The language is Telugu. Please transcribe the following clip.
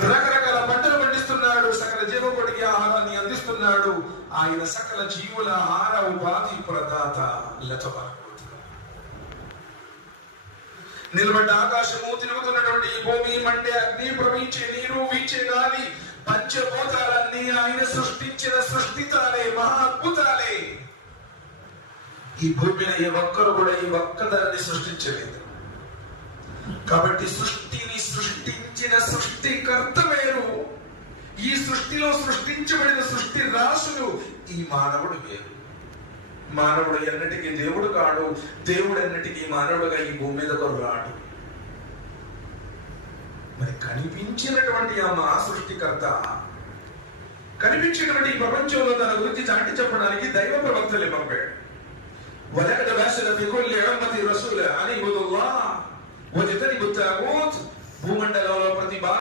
రకరకాల పంటలు పండిస్తున్నాడు, సకల జీవకోటికి ఆహారాన్ని అందిస్తున్నాడు. ఆయన సకల జీవుల ఆహార ఉపాధి ప్రదాత. నిలబడ్డ ఆకాశము, తిరుగుతున్నటువంటి భూమి, మండే అగ్ని, ప్రవహించే నీరు, వీచే గాలి, పంచభూతాలన్నీ ఆయన సృష్టించిన సృష్టితాలే, మహా అద్భుతాలే. ఈ భూమిని ఏ ఒక్కరు కూడా ఈ ఒక్కదాన్ని సృష్టించలేదు. కాబట్టి సృష్టిని సృష్టించిన సృష్టికర్త వేరు, ఈ సృష్టిలో సృష్టించబడిన సృష్టి రాసులు ఈ మానవుడు వేరు. మానవుడు ఎన్నటికీ దేవుడు కాడు, దేవుడు ఎన్నటికీ మానవుడుగా ఈ భూమి మీదకు రాడు. మరి కనిపించినటువంటి ఆ మహా సృష్టికర్త కనిపించినటువంటి ఈ ప్రపంచంలో తన గురించి చాటి చెప్పడానికి దైవ ప్రవక్తలే పంపాడు. وَلَقَدْ بَعَثْنَا فِي كُلِّ أُمَّةٍ رَسُولًا أَنِ اعْبُدُوا اللَّهَ وَاجْتَنِبُوا الطَّاغُوتَ. భూమండలంలో ప్రతి